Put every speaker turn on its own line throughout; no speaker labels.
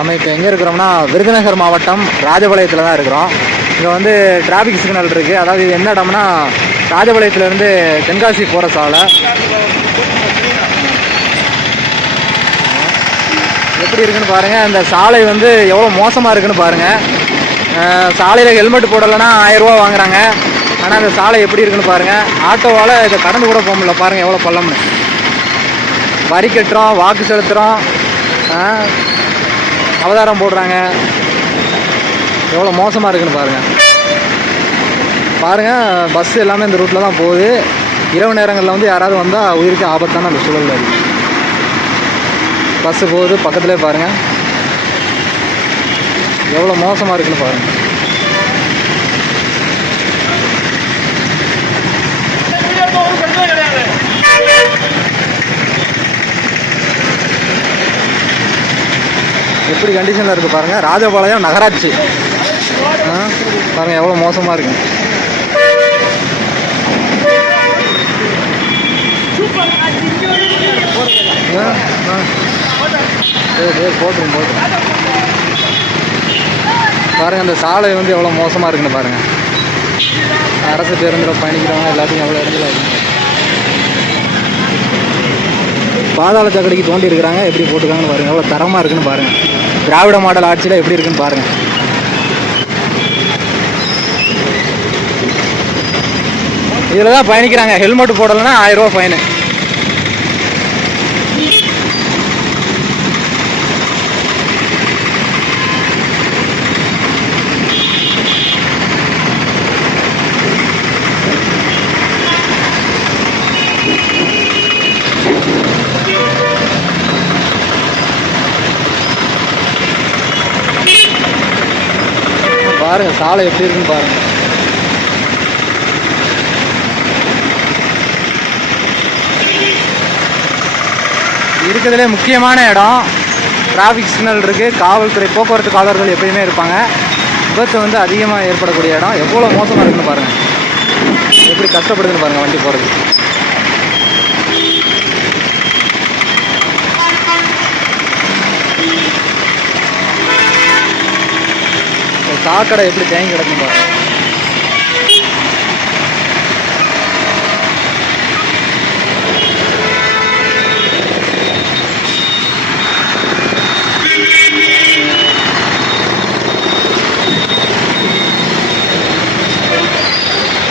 நம்ம இப்போ எங்கே இருக்கிறோம்னா விருதுநகர் மாவட்டம் ராஜபாளையத்தில் தான் இருக்கிறோம். இங்கே வந்து டிராஃபிக் சிக்னல் இருக்குது அதாவது இது என்ன இடம்னா ராஜபாளையத்துலேருந்து தென்காசி போகிற சாலை. எப்படி இருக்குன்னு பாருங்கள் அந்த சாலை வந்து எவ்வளோ மோசமாக இருக்குன்னு பாருங்கள் சாலையில் ஹெல்மெட் போடலைன்னா ஆயிரரூவா வாங்குறாங்க. ஆனால் அந்த சாலை எப்படி இருக்குன்னு பாருங்கள் ஆட்டோவால் இதை கடந்து கூட போக முடியல. பாருங்கள் எவ்வளோ பள்ளம்னு. வரி கட்டுறோம் வாக்கு செலுத்துகிறோம் அவதாரம் போடுறாங்க. எவ்வளோ மோசமாக இருக்குன்னு பாருங்கள் பாருங்கள் பஸ் எல்லாமே இந்த ரூட்டில் தான் போகுது. இரவு நேரங்களில் வந்து யாராவது வந்தால் உயிருக்கு ஆபத்தான அந்த சூழலில் இருக்குது பஸ்ஸு போகுது பக்கத்துலேயே பாருங்கள் எவ்வளோ மோசமாக இருக்குன்னு பாருங்கள் எப்படி கண்டிஷனில் இருக்குது பாருங்கள் ராஜபாளையம் நகராட்சி. ஆ பாருங்கள் எவ்வளோ மோசமாக இருக்கு. ஆ, ஆ. போட்டுரும் போட்டுரும். பாருங்கள் அந்த சாலை வந்து எவ்வளோ மோசமாக இருக்குன்னு பாருங்கள் அரசு பேருந்தில் பயணிக்கிறவங்க எல்லாத்தையும் எவ்வளோ இடத்துல இருக்கு. பாதாள சாக்கடைக்கு தோண்டி இருக்கிறாங்க. எப்படி போட்டுருக்காங்கன்னு பாருங்கள் எவ்வளோ தரமாக இருக்குன்னு பாருங்கள் திராவிட மாடல் ஆட்சியில் எப்படி இருக்குன்னு பாருங்கள் இதில் தான் பயணிக்கிறாங்க. ஹெல்மெட் போடலைன்னா ஆயிரம் ரூபா ஃபைனு பாருங்கள் சாலை எப்படி இருக்குன்னு பாருங்கள் இருக்கிறதுலே முக்கியமான இடம் டிராஃபிக் சிக்னல் இருக்குது காவல்துறை போக்குவரத்து காவலர்கள் எப்பயுமே இருப்பாங்க. விபத்து வந்து அதிகமாக ஏற்படக்கூடிய இடம். எவ்வளோ மோசமாக இருக்குன்னு பாருங்கள் எப்படி கஷ்டப்படுதுன்னு பாருங்கள் வண்டி போகிறது சாக்கடை எப்படி தேங்கி கிடக்கும் பாருங்க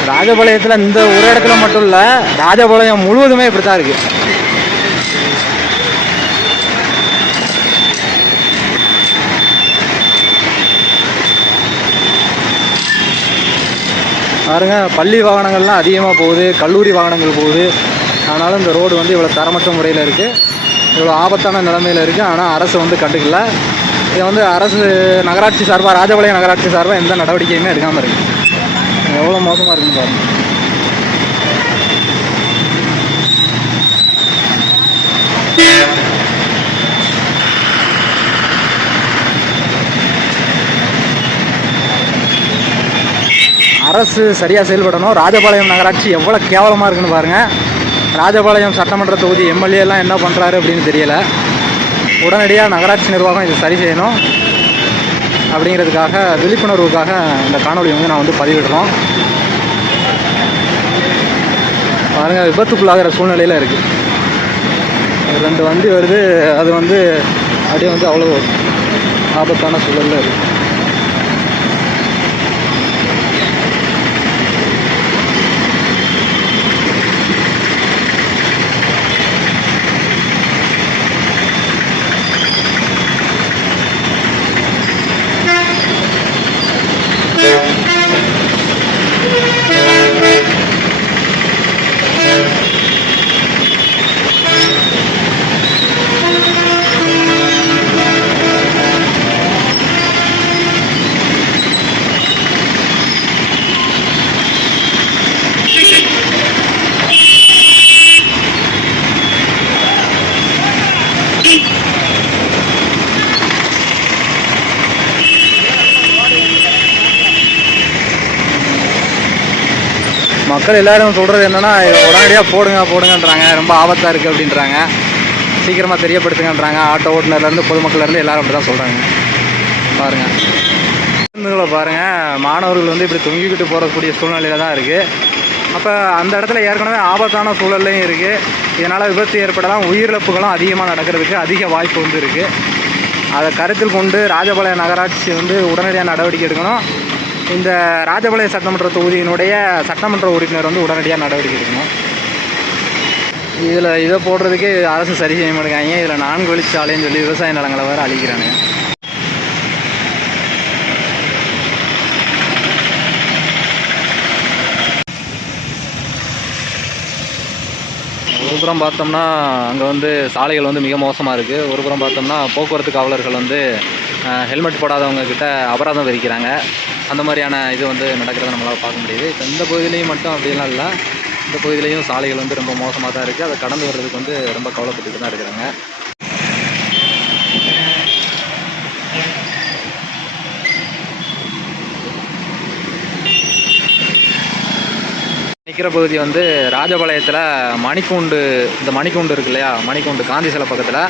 ராஜபாளையத்தில் இந்த ஒரு இடத்துல மட்டும் இல்லை ராஜபாளையம் முழுவதுமே இப்படி தான் இருக்குது பாருங்க பள்ளி வாகனங்கள்லாம் அதிகமாக போகுது கல்லூரி வாகனங்கள் போகுது. ஆனாலும் இந்த ரோடு வந்து இவ்வளோ தரமற்ற முறையில் இருக்குது இவ்வளோ ஆபத்தான நிலைமையில் இருக்குது ஆனால் அரசு வந்து கண்டுக்கல. இதை வந்து அரசு நகராட்சி சார்பாக ராஜபாளையம் நகராட்சி சார்பாக எந்த நடவடிக்கையுமே எடுக்காமல் இருக்குது எவ்வளோ மோசமாக இருக்குன்னு பாருங்கள் அரசு சரியாக செயல்படணும். ராஜபாளையம் நகராட்சி எவ்வளோ கேவலமாக இருக்குன்னு பாருங்கள் ராஜபாளையம் சட்டமன்ற தொகுதி எம்எல்ஏ எல்லாம் என்ன பண்ணுறாரு அப்படின்னு தெரியல. உடனடியாக நகராட்சி நிர்வாகம் இதை சரி செய்யணும். அப்படிங்கிறதுக்காக விழிப்புணர்வுக்காக இந்த காணொலி வந்து நான் வந்து பதிவிடுறோம். பாருங்கள் விபத்துக்குள்ளாகிற சூழ்நிலையில் இருக்குது ரெண்டு வண்டி வருது. அது வந்து அப்படியே வந்து அவ்வளோ ஆபத்தான சூழலில் இருக்குது மக்கள் எல்லாரும் சொல்கிறது என்னன்னா உடனடியாக போடுங்க போடுங்கன்றாங்க. ரொம்ப ஆபத்தாக இருக்குது அப்படின்றாங்க. சீக்கிரமாக தெரியப்படுத்துங்கன்றாங்க. ஆட்டோ ஓட்டுநர்லேருந்து பொதுமக்கள்லேருந்து எல்லாரும் அப்படி தான் சொல்கிறாங்க பாருங்கள் பேருந்துகளை பாருங்கள் மாணவர்கள் வந்து இப்படி தொங்கிக்கிட்டு போகக்கூடிய சூழ்நிலையில தான் இருக்குது அப்போ அந்த இடத்துல ஏற்கனவே ஆபத்தான சூழல்லையும் இருக்குது இதனால் விபத்து ஏற்படலாம். உயிரிழப்புகளும் அதிகமாக நடக்கிறதுக்கு அதிக வாய்ப்பு வந்து இருக்குது அதை கருத்தில் கொண்டு ராஜபாளையம் நகராட்சி வந்து உடனடியாக நடவடிக்கை எடுக்கணும். இந்த ராஜபாளையம் சட்டமன்ற தொகுதியினுடைய சட்டமன்ற உறுப்பினர் வந்து உடனடியாக நடவடிக்கை எடுக்கணும். இதில் இதை போடுறதுக்கே அரசு சரி செய்ய மாட்டேங்காங்க இதில் நான்கு வழிச்சாலைன்னு சொல்லி விவசாய நிலங்களை வேறு அழிக்கிறாங்க ஒரு புறம் பார்த்தோம்னா அங்கே வந்து சாலைகள் வந்து மிக மோசமாக இருக்குது ஒரு புறம் பார்த்தோம்னா போக்குவரத்து காவலர்கள் வந்து ஹெல்மெட் போடாதவங்க கிட்ட அபராதம் விதிக்கிறாங்க. அந்த மாதிரியான இது வந்து நடக்கிறத நம்மளால் பார்க்க முடியுது. இப்போ இந்த பகுதியிலையும் மட்டும் அப்படிலாம் இல்லை. இந்த பகுதியிலையும் சாலைகள் வந்து ரொம்ப மோசமாக தான் இருக்குது அதை கடந்து வர்றதுக்கு வந்து ரொம்ப கவலைப்பட்டுட்டு தான் இருக்கிறாங்க. நிற்கிற பகுதி வந்து ராஜபாளையத்தில் மணிக்கூண்டு இந்த மணிக்கூண்டு இருக்கு இல்லையா? மணிக்கூண்டு காந்தி சிலை பக்கத்தில்.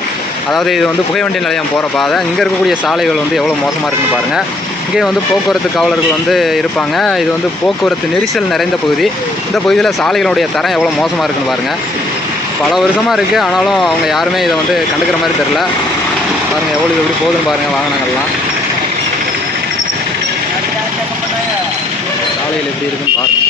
அதாவது இது வந்து புகைவண்டி நிலையம் போகிற பாதை இங்கே இருக்கக்கூடிய சாலைகள் வந்து எவ்வளோ மோசமாக இருக்குன்னு பாருங்கள் இங்கே வந்து போக்குவரத்து காவலர்கள் வந்து இருப்பாங்க. இது வந்து போக்குவரத்து நெரிசல் நிறைந்த பகுதி. இந்த பகுதியில் சாலைகளுடைய தரம் எவ்வளோ மோசமாக இருக்குன்னு பாருங்கள் பல வருஷமாக இருக்குது ஆனாலும் அவங்க யாருமே இதை வந்து கண்டுக்கிற மாதிரி தெரில பாருங்கள் எவ்வளோ இது எப்படி போகுதுன்னு பாருங்கள் வாகனங்கள்லாம். சாலைகள் எப்படி இருக்குன்னு பாருங்கள்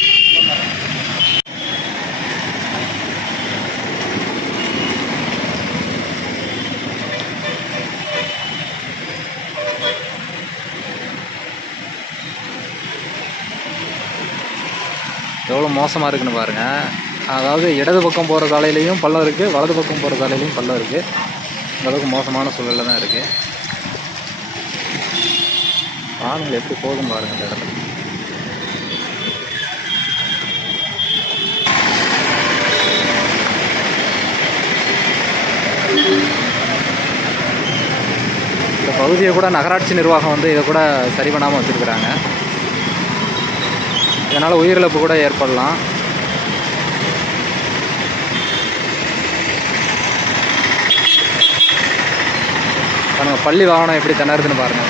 எவ்வளோ மோசமாக இருக்குன்னு பாருங்கள் அதாவது இடது பக்கம் போகிற சாலையிலையும் பள்ளம் இருக்குது வலது பக்கம் போகிற சாலையிலையும் பள்ளம் இருக்குது அந்தளவுக்கு மோசமான சூழலில் தான் இருக்குது ஆளுங்கள் எப்படி போகும் பாருங்கள் இந்த இடத்துல. இந்த பகுதியை கூட நகராட்சி நிர்வாகம் வந்து இதை கூட சரி பண்ணாமல் வச்சுருக்குறாங்க. இதனால் உயிரிழப்பு கூட ஏற்படலாம். பாருங்க பள்ளி வாகனம் எப்படி திணறுதுன்னு பாருங்க.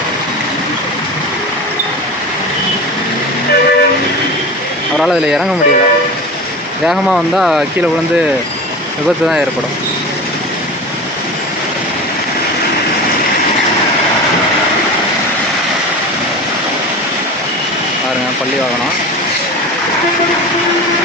அவரால் அதில் இறங்க முடியல. வேகமாக வந்தால் கீழே விழுந்து விபத்து தான் ஏற்படும். பாருங்கள் பள்ளி வாகனம். Thank you.